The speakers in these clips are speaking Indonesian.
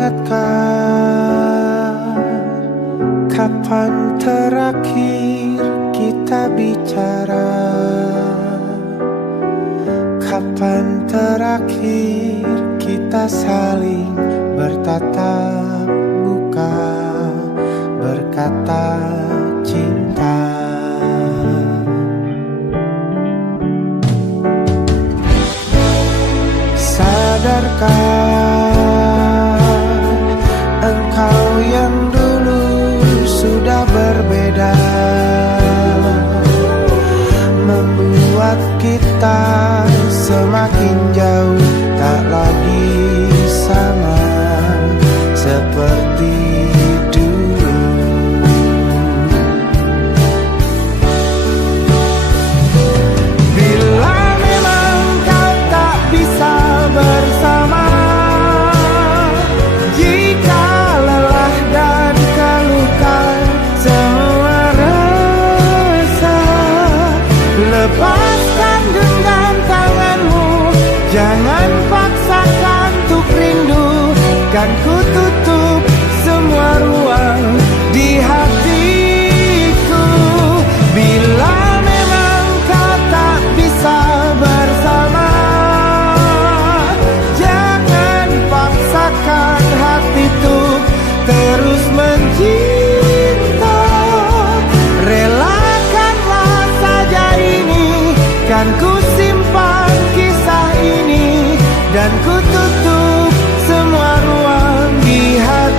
ingatkah kapan terakhir kita bicara? Kapan terakhir kita saling bertatap muka, berkata cinta? Sadarkah engkau yang dulu sudah berbeda, membuat kita semakin jauh, tak lagi sama seperti dulu. Bila memang kau tak bisa bersama, jika lelah dan keluhkan semua rasa, lepaskan genggam tanganmu, jangan paksakan untuk rindu. Kan ku tutup semua ruang di hatiku. Bila memang kau tak bisa bersama, jangan paksakan hati tuh terus mencinta. Relakanlah saja ini, kan ku simpan kisah ini, dan ku tutup semua ruang di hatiku.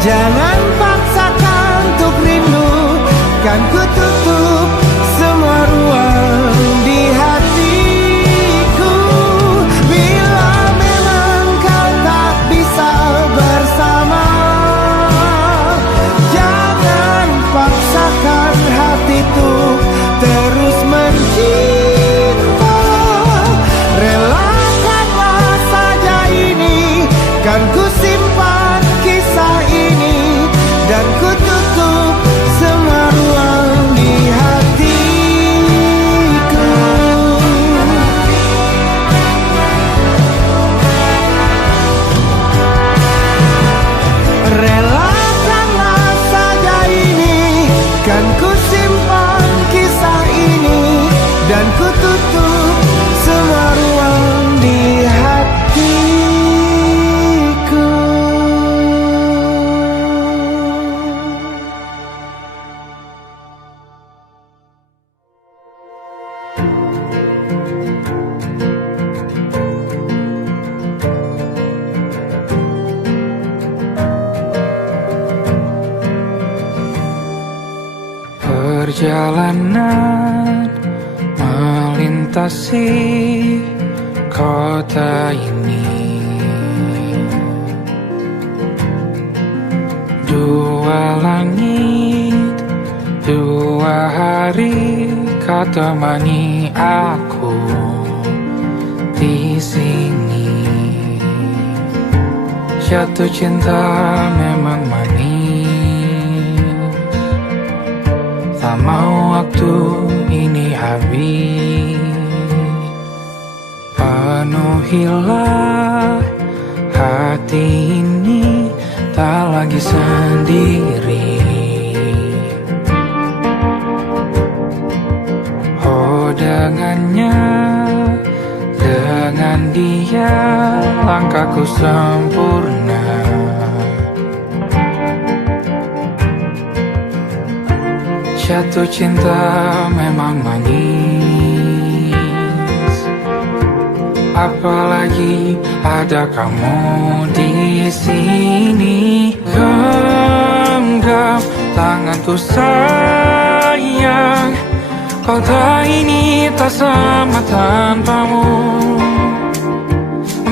Jangan paksakan untuk rindu, kan ku tutup semua ruang di hatiku. Bila memang kau tak bisa bersama, jangan paksakan hatiku terus mencinta. Relakanlah saja ini, kan ku simpan kisah ini, dan ku tutup semua ruang di hatiku. Relakanlah saja ini, kan ku simpan kisah ini, dan ku tutup semua ruang di hatiku. Perjalanan melintasi kota ini, dua langit, dua hari kau temani aku di sini. Jatuh cinta memang manis, tak mau waktu ini habis. Penuhilah hati ini, tak lagi sendiri. Oh, dengannya, dengan dia langkahku sempurna. Jatuh cinta memang manis, apalagi ada kamu di sini. Genggam tanganku sayang, kota ini tak sama tanpamu.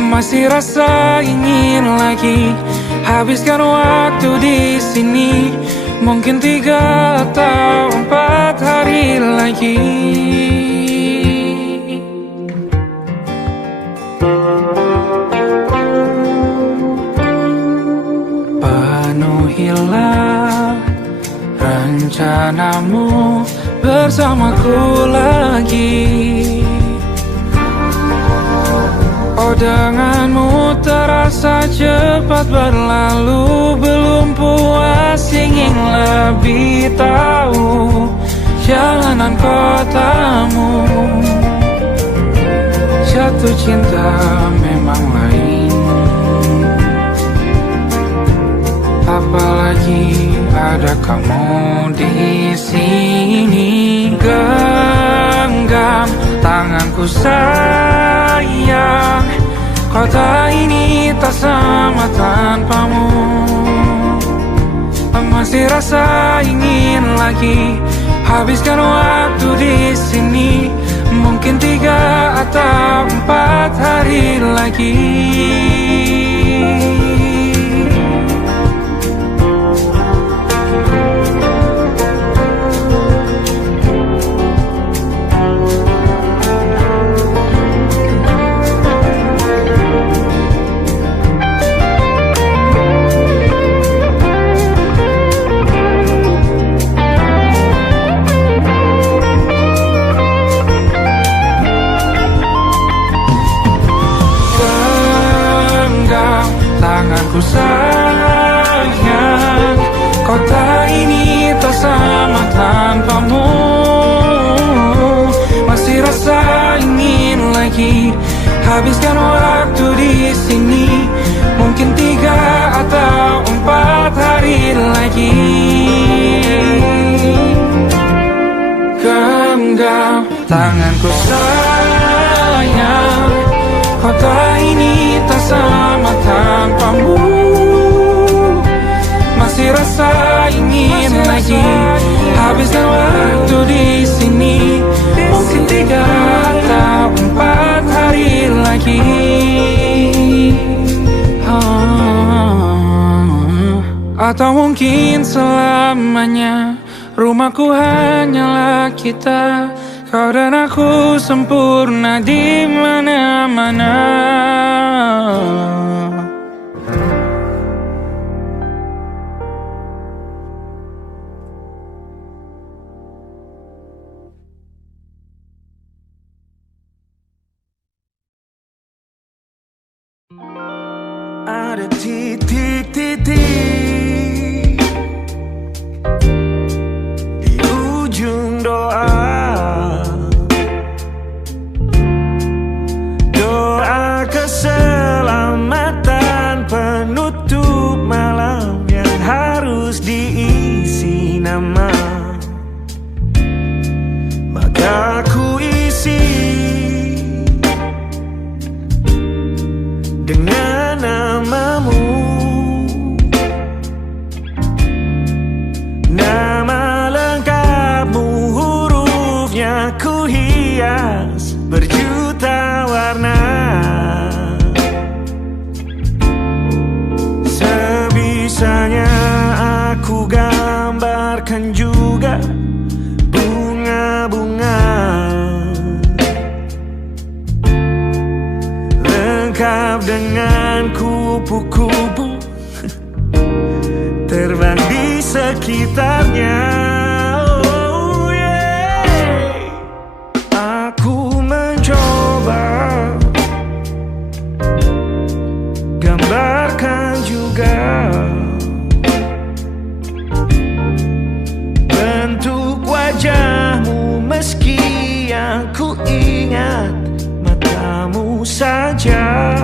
Masih rasa ingin lagi habiskan waktu di sini. Mungkin 3 atau 4 hari lagi. Penuhilah rencanamu bersamaku lagi. Oh, denganmu terasa cepat berlalu. Belum puas ingin lebih tahu jalanan kotamu. Jatuh cinta memang lain, apalagi ada kamu di sini. Genggam tanganku sayang, kota ini tak sama tanpamu. Masih rasa ingin lagi habiskan waktu di sini. Mungkin 3 atau 4 hari lagi. Tanganku sayang, kota ini tak sama tanpamu. Masih rasa ingin lagi habiskan waktu di sini. Mungkin 3 atau 4 hari lagi. Genggam tanganku sayang, kota ini tak sama tanpamu. Masih rasa ingin lagi habiskan waktu di sini. Mungkin 3 atau 4 hari lagi. Atau mungkin selamanya. Rumahku hanyalah kita, kau dan aku sempurna di mana-mana. Ada titik-titik di ujung doa. Doa keselamatan penutup malam yang harus diisi nama. Maka ku isi dengan namamu. Nama lengkapmu, hurufnya ku hias berjuta warna. Sebisanya aku gambarkan juga bunga-bunga, lengkap dengan kupu-kupu terbang di sekitarnya. Oh yeah. Aku mencoba gambarkan juga bentuk wajahmu, meski yang ku ingat matamu saja.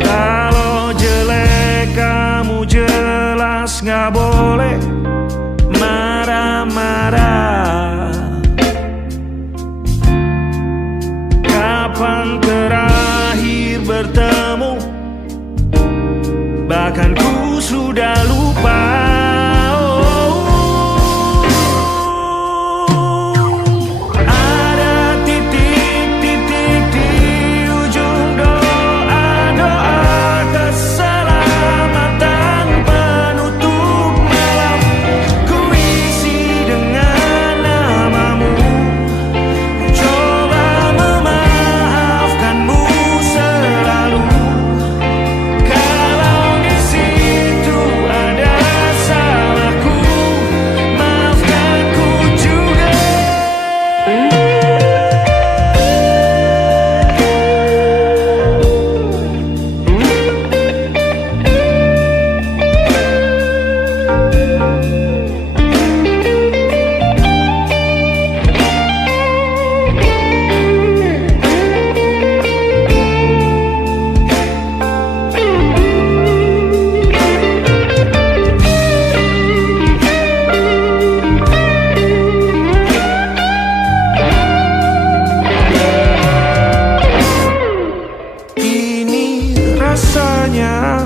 Kalau jelek kamu jelas ikhlas, gak boleh marah-marah. Kapan terakhir bertemu? Bahkan ku sudah lupa. Rasanya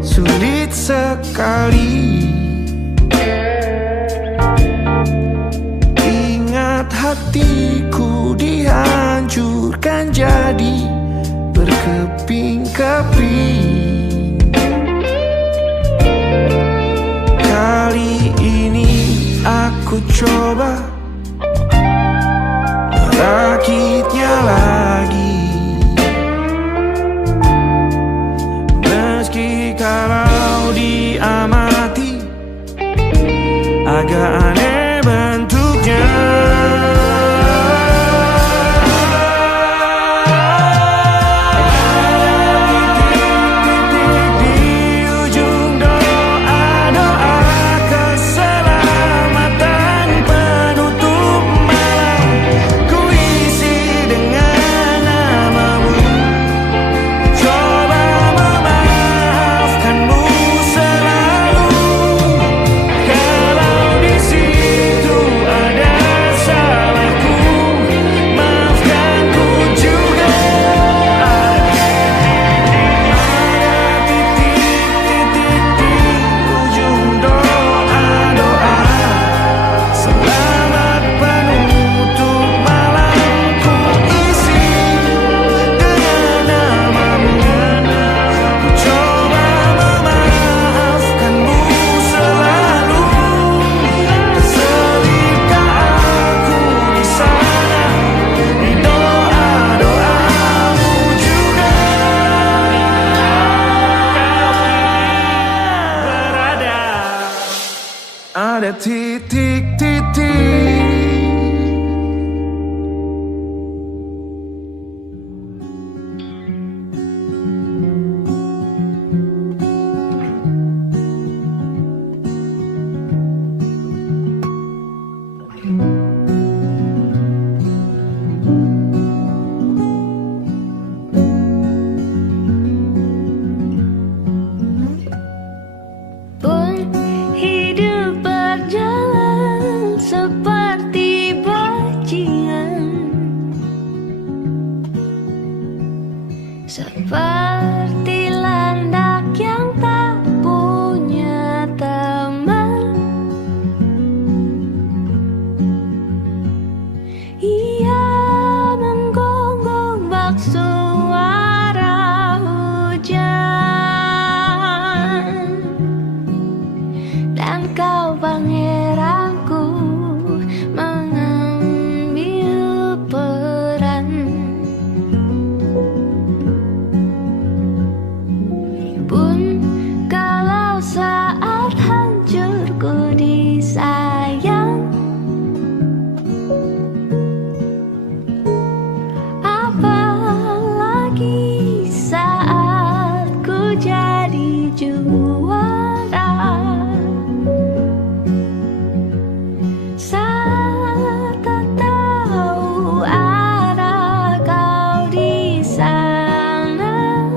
sulit sekali. Ingat hatiku dihancurkan jadi berkeping-keping. Kali ini aku coba merakitnya lagi. Kalau diamati agak aneh bentuknya. Ada titik-titik. Seperti bajingan, seperti landak yang tak punya teman. Ia menggonggong bak suara hujan, dan kau pangeranku mengambil peran. Pun kalau saat hancurku disayang, apalagi saat ku jadi juara. Saat tak tahu arah kau di sana,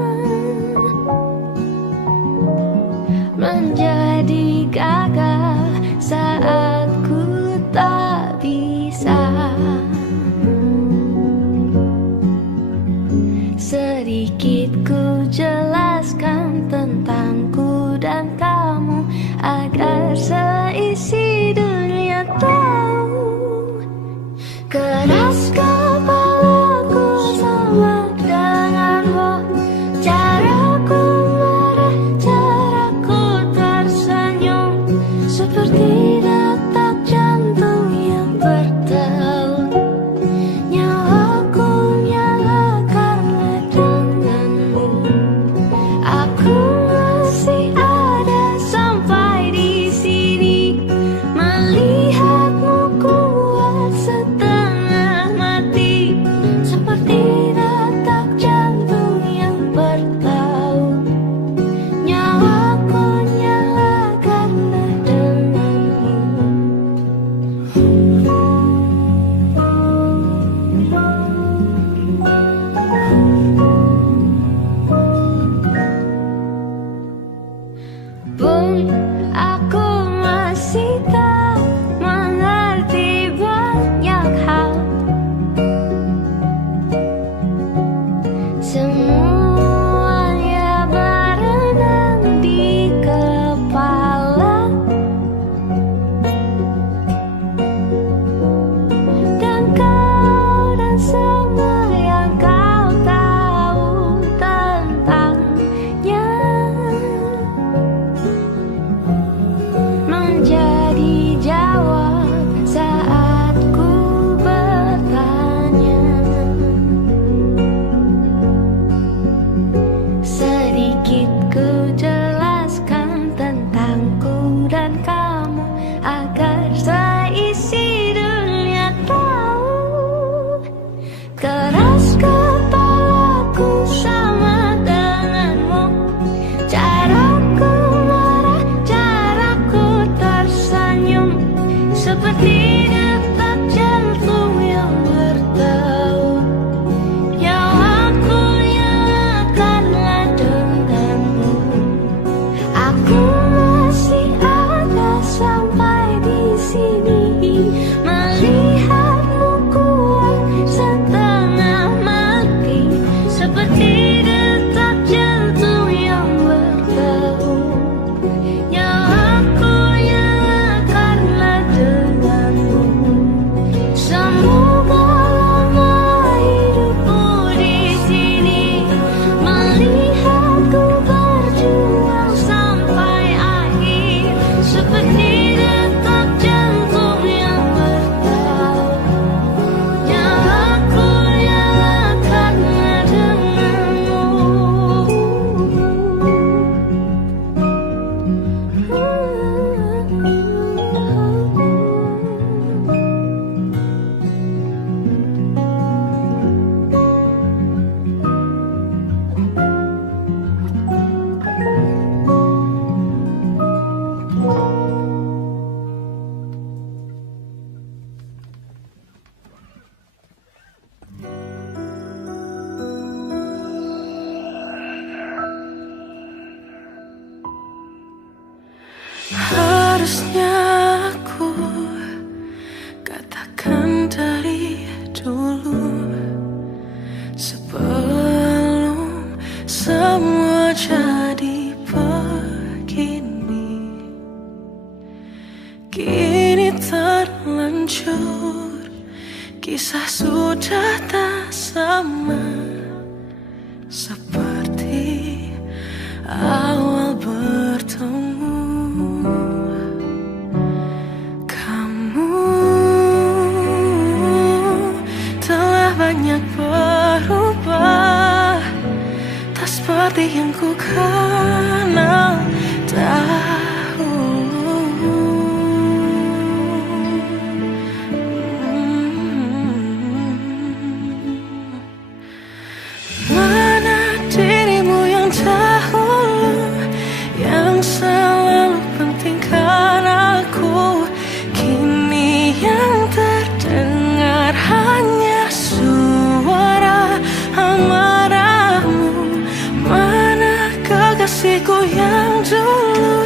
jadi begini? Kini terlanjur, kisah sudah tak sama seperti awal bertemu. Kamu telah banyak berubah, tak seperti yang ku kenal dahulu. Mana dirimu yang dahulu, yang selalu pentingkan aku, kini yang terdengar hanya suara amarahmu. Mana kekasihku yang dulu,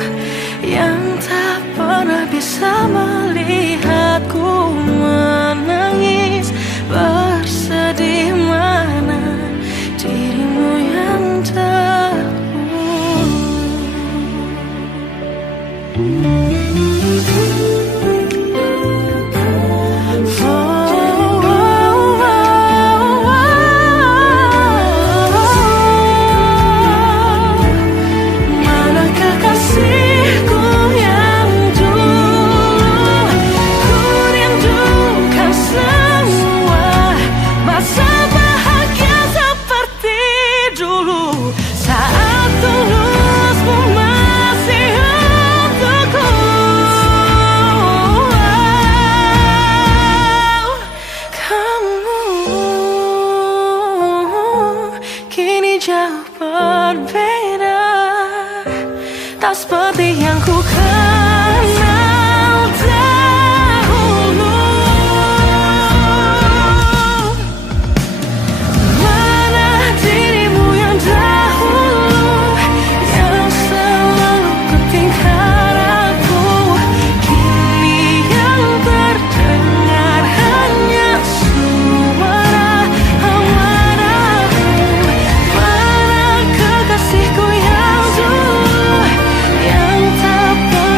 yang tak pernah bisa melihatku menangis bersedih? Mana dirimu yang mana kekasihku yang dulu, ku rindukan semua masa bahagia seperti dulu, saat tulusmu masih untukku. Kamu kini jauh berbeda, tak seperti yang ku kenal dahulu. Mana dirimu yang dahulu, yang selalu pentingkan aku, kini yang terdengar hanya suara amarahmu. Mana kekasihku yang dulu, yang tak pernah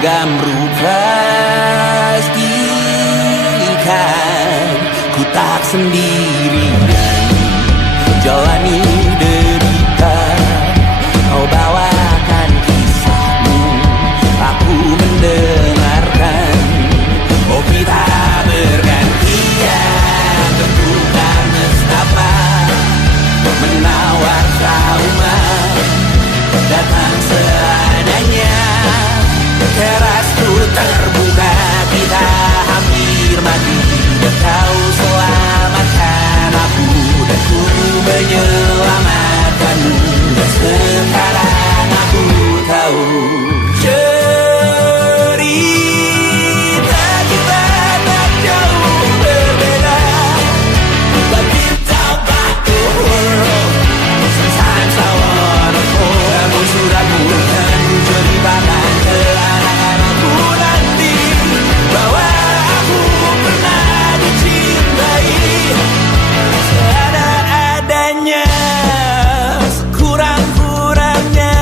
beragam rupa ikan. Ku tak sendirian jalani derita, kau bawakan kisahmu, aku mendengarkan. Oh kita bergantian, tentukan nestapa, menawar trauma, datang seadanya. Terasku terbuka, kita hampir mati, dan kau selamatkan aku, dan ku menyelamatkanmu. Dan sekarang aku tahu cerita kita tak jauh berbeda. But it's about the world. Sometimes I wanna fall. Namun sudah bukan ku ceritakan ke anak-anakku nanti bahwa aku pernah dicintai seadanya, sekurang-kurangnya.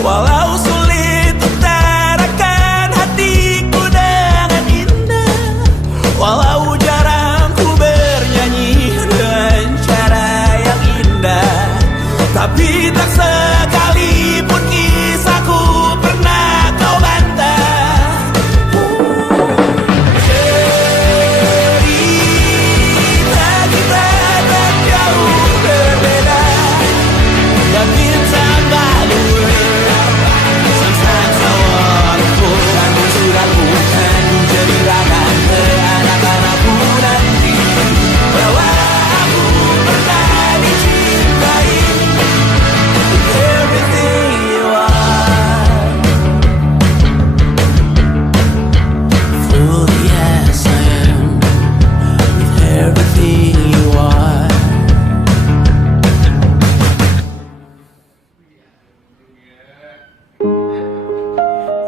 Walau sulit utarakan hatiku dengan indah, walau jarang ku bernyanyi dengan cara yang indah, tapi tak sekalipun kisahku pernah kau bantah. Cerita kita tak jauh berbeda, but it's about the world. Sometimes I wanna fall. Namun sudah bukan ku ceritakan ke anak-anakku nanti bahwa aku pernah dicintai. Everything you are, fully as I am, with everything you are.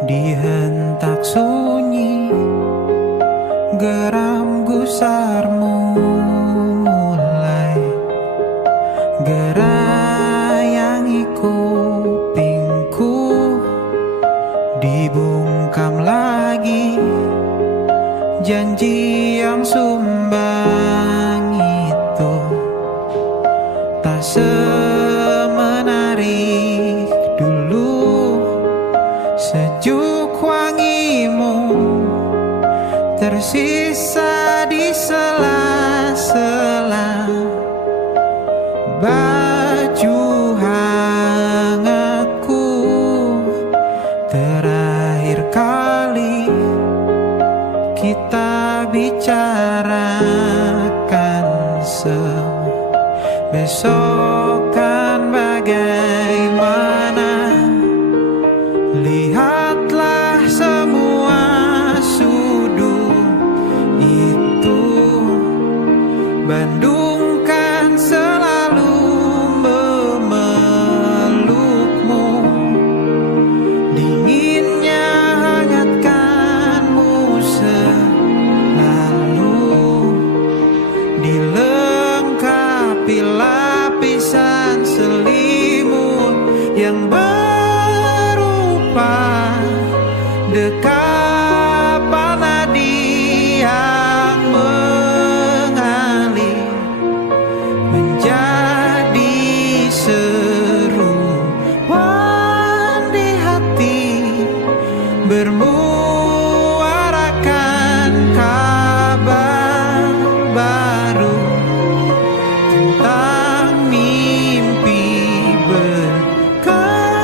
Di hentak sunyi, geram gusarmu mulai gerayangi kupingku, dibungkam lagi janji yang sumbang itu, tak semenarik dulu. Sejuk wangimu tersisa di sela-sela baju hangatku. Terakhir kali kita bicarakan semua, besok kan bagaimana. Lihatlah semua sudut itu, Bandung kan selalu memelukmu, dinginnya hangatkanmu selalu, dilengkapi lapisan selimut yang dekapan nadi yang mengalir menjadi seruan di hati, bermuarakan kabar baru tentang mimpi berkah.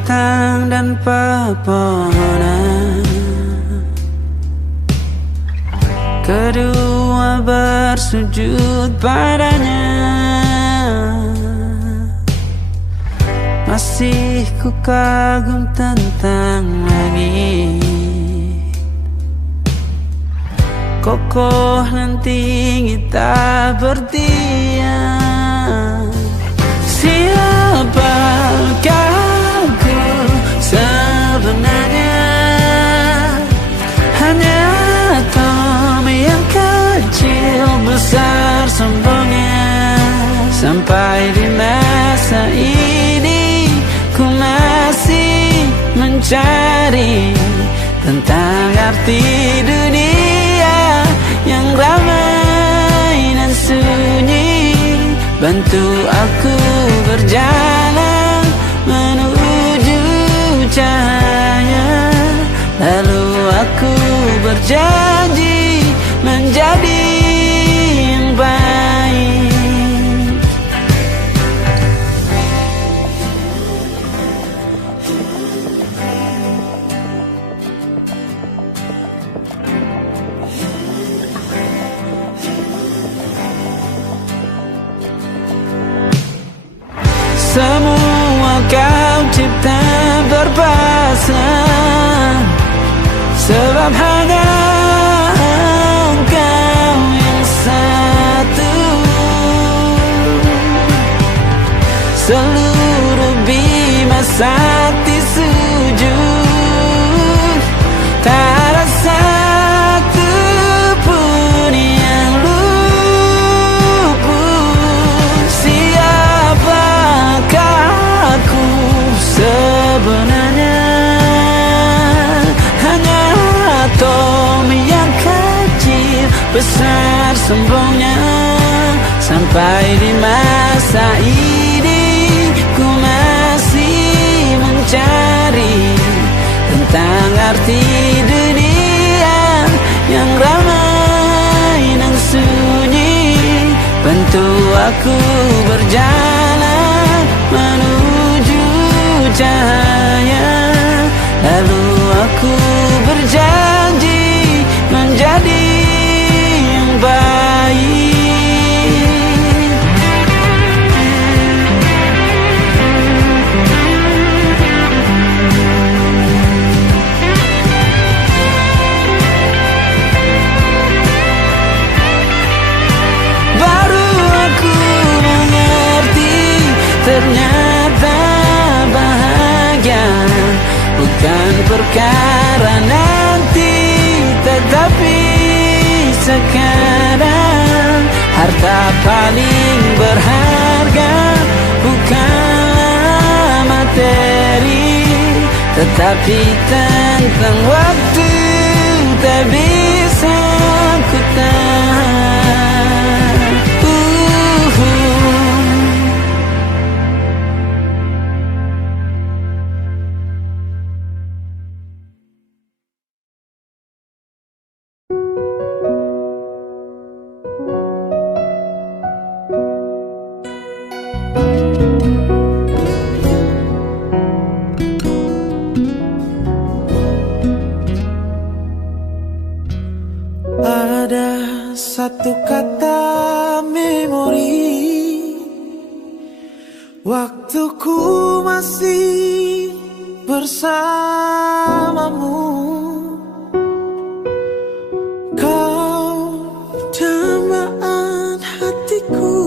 bintang dan pepohonan. Kedua bersujud padanya. Masih ku kagum tentang langit, kokoh dan tinggi tak berdiam. Siapakah ku sebenarnya? Hanya Tom yang kecil besar sombongnya. Sampai di masa ini ku masih mencari tentang arti dunia yang ramai dan sunyi. Bantu aku berjalan menuju cahaya. Lalu aku berjanji menjadi yang baik. Semua kau cipta berpasang, sebab hanya Engkau yang satu. Seluruh bima sakti sujud, tak ada satu pun yang luput. Siapakah aku sebenarnya? Hanya Tom yang kecil besar sombongnya. Sampai di masa ini ku masih mencari tentang arti dunia yang ramai dan sunyi. Bantu aku berjalan menuju cahaya. Lalu aku berjanji menjadi yang baik. Baru aku mengerti, ternyata bahagia bukan perkara nanti, tetapi sekarang. Harta paling berharga bukanlah materi, tetapi tentang waktu tak bisa ku tahan. Ada satu kata memori, waktuku masih bersamamu. Kau dambaan hatiku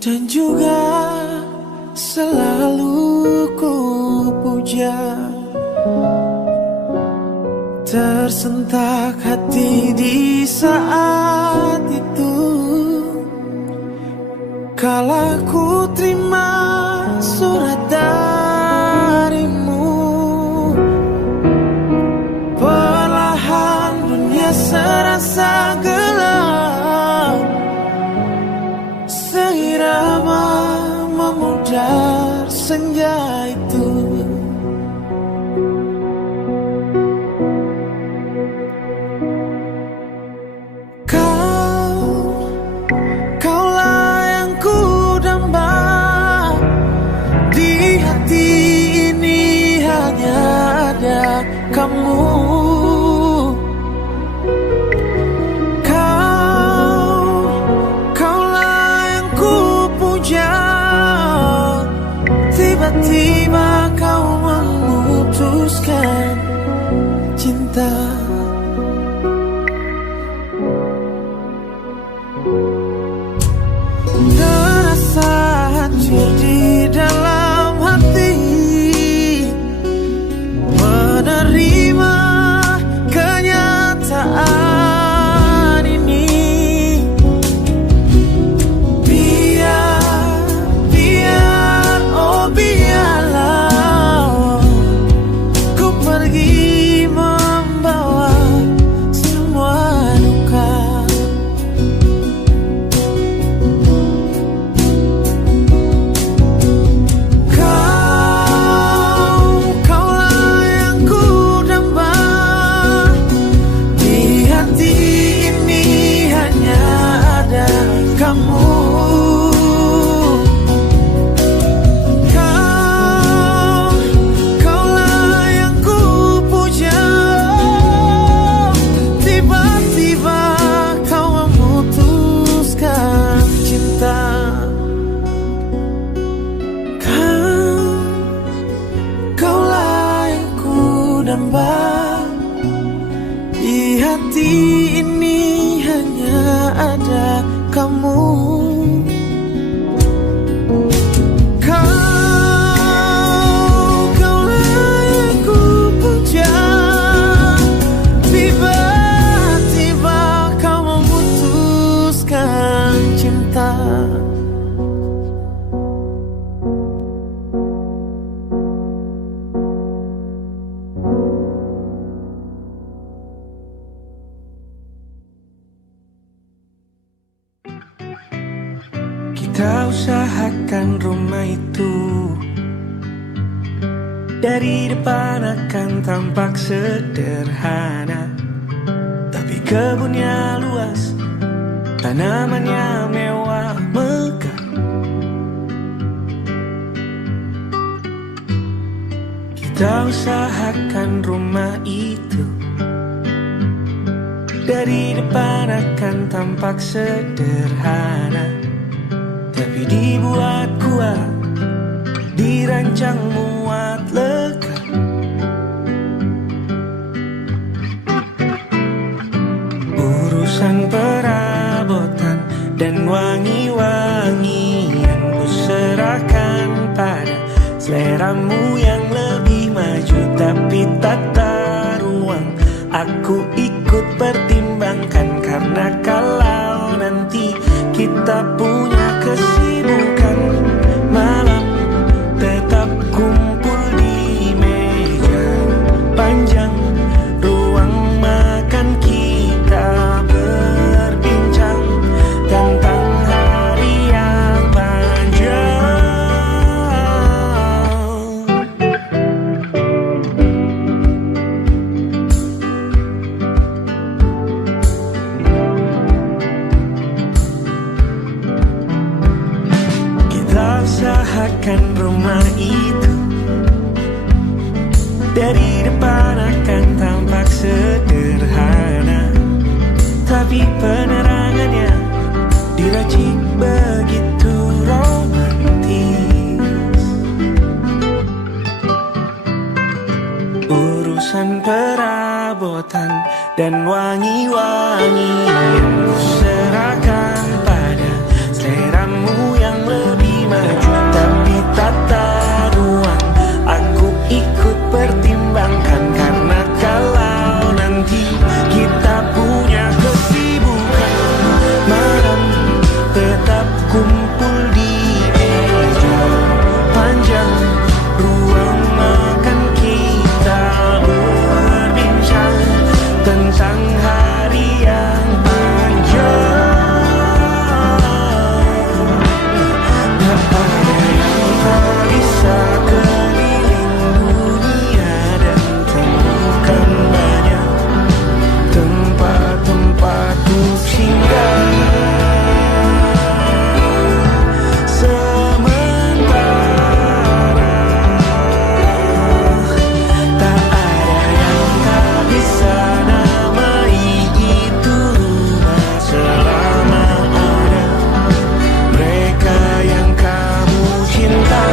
dan juga selalu ku puja. Tersentak hati di saat itu, kala ku terima surat darimu. Perlahan dunia serasa gelap, seirama memudar senja itu. Kaulah yang ku damba di hati ini hanya ada kamu. Kaulah yang ku puja. Tiba-tiba kau memutuskan cinta. Kita usahakan rumah itu dari depan akan tampak sederhana, tapi kebunnya luas, tanamannya mewah megah. Kita usahakan rumah itu dari depan akan tampak sederhana, tapi dibuat kuat, dirancang muat lega. Urusan perabotan dan wangi-wangian ku serahkan pada seleramu yang lebih maju. Tapi tata ruang aku ikut pertimbangkan, karena kalau nanti kita punya kesibukan, malam tetap kumpul di meja panjang ruang makan, kita berbincang tentang hari yang panjang. Usahakan rumah itu dari depan akan tampak sederhana, tapi penerangannya diracik begitu romantis. Urusan perabotan dan wangi-wangian ku serahkan pada seleramu yang lebih maju. Tapi tata ruang aku ikut pertimbangkan, karena kalau nanti kita punya kesibukan, malam tetap kumpul di meja panjang ruang makan, kita berbincang tentang hari yang panjang. Bisa keliling dunia dan temukan banyak tempat-tempat untuk singgah. Sementara tak ada yang tak bisa namai itu rumah, selama ada mereka yang kamu cinta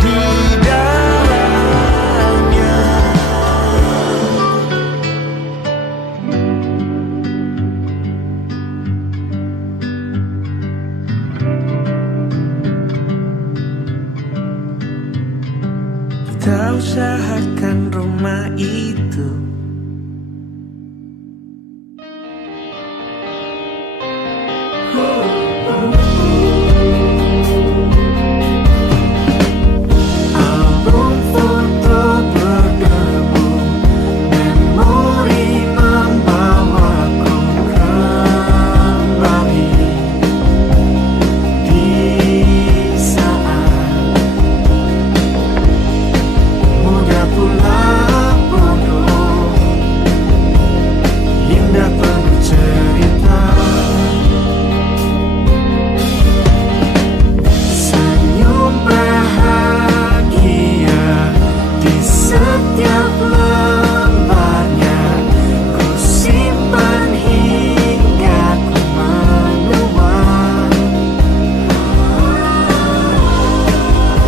di dalamnya. Kita usahakan rumah itu Album foto berdebu, memori membawaku kembali di saat muda pula bodoh, indah penuh cerita. Senyum bahagia di setiap lembarnya, ku simpan hingga ku menua.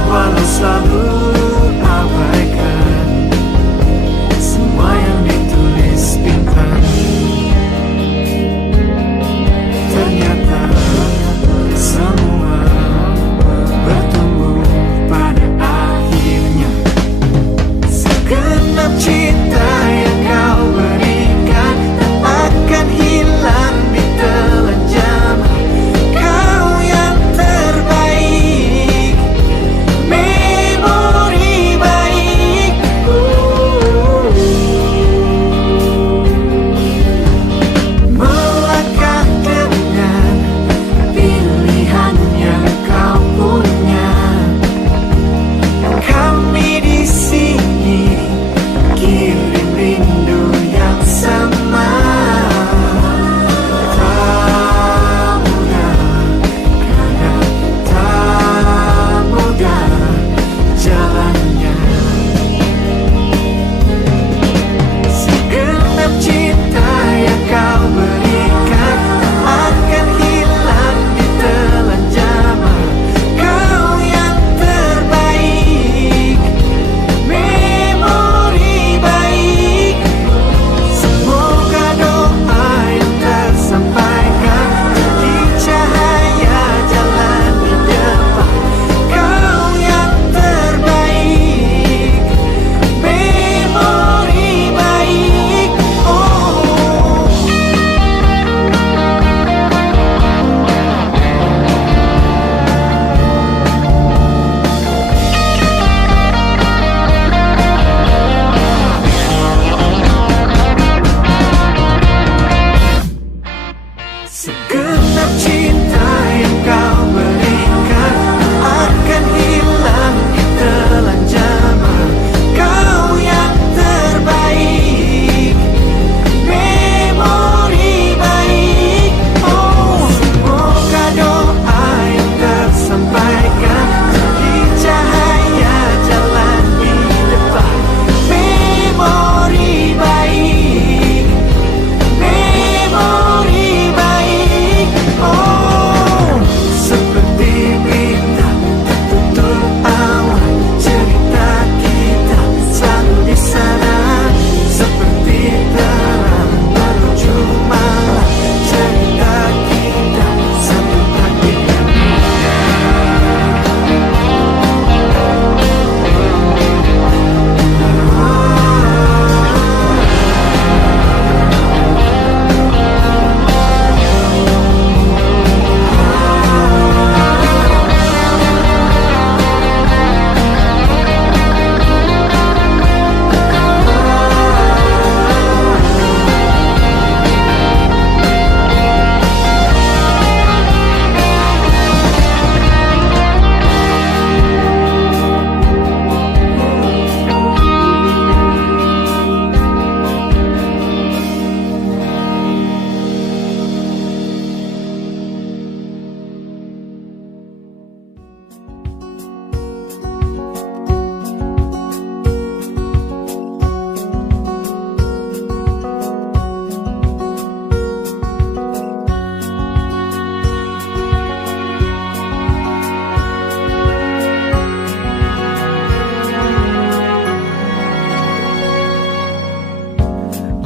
Walau selalu abaikan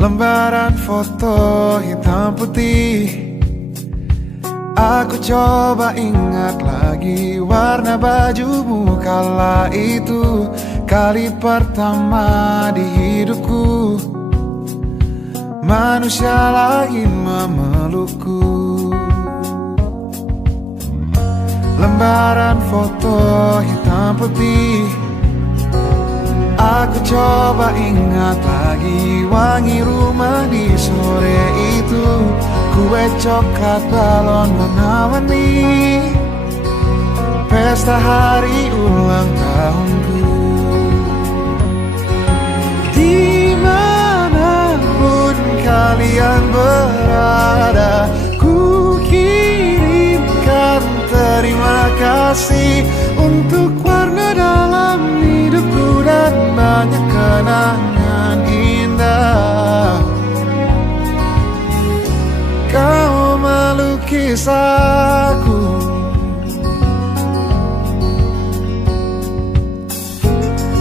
Lembaran foto hitam putih. Aku coba ingat lagi warna bajumu kala itu, kali pertama di hidupku manusia lain memelukku. Lembaran foto hitam putih. Aku coba ingat lagi wangi rumah di sore itu, kue coklat balon warna-warni, pesta hari ulang tahunku. Dimanapun kalian berada, ku kirimkan terima kasih untuk warna dalam hidupku dan banyak kenangan indah. Kau melukis aku,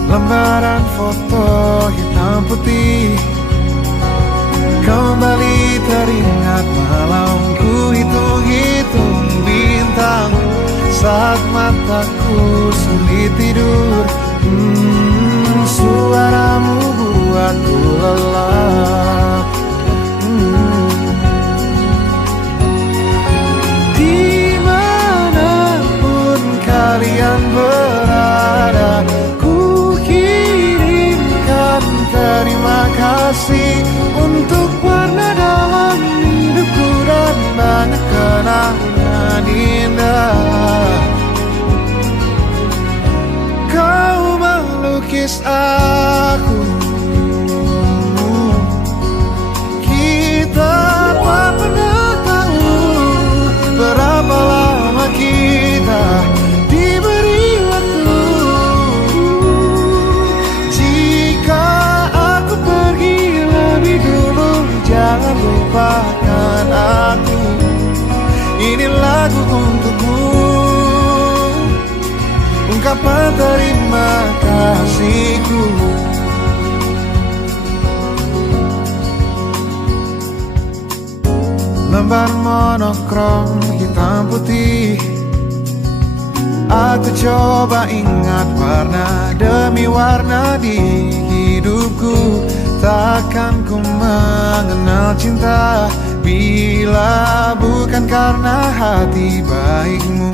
lembaran foto hitam putih. Kembali teringat malamku hitung-hitung bintang saat mataku sulit tidur. Suaramu buatku lelap. Dimanapun kalian berada, ku kirimkan terima kasih untuk warna dalam hidupku dan banyak kenangan indah. Kau melukis aku, kita tak pernah tahu berapa lama kita diberi waktu. Jika aku pergi lebih dulu, jangan lupakan aku. Ini lagu untukmu, ungkapan terima kasihku. Lembar monokrom hitam putih. Aku coba ingat warna demi warna di hidupku. Takkan ku mengenal cinta bila bukan karena hati baikmu.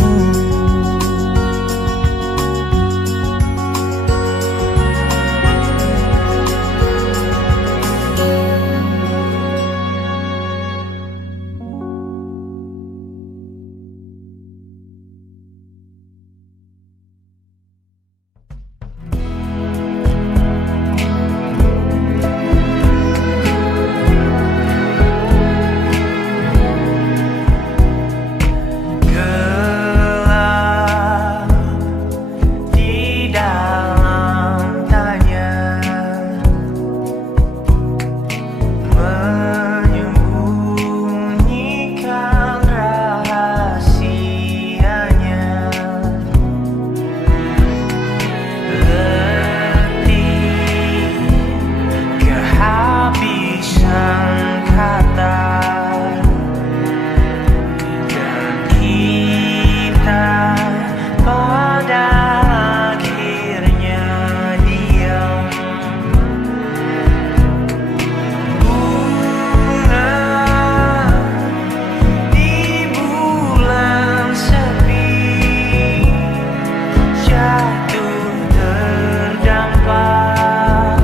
Jatuh terdampak,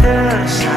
tersayang.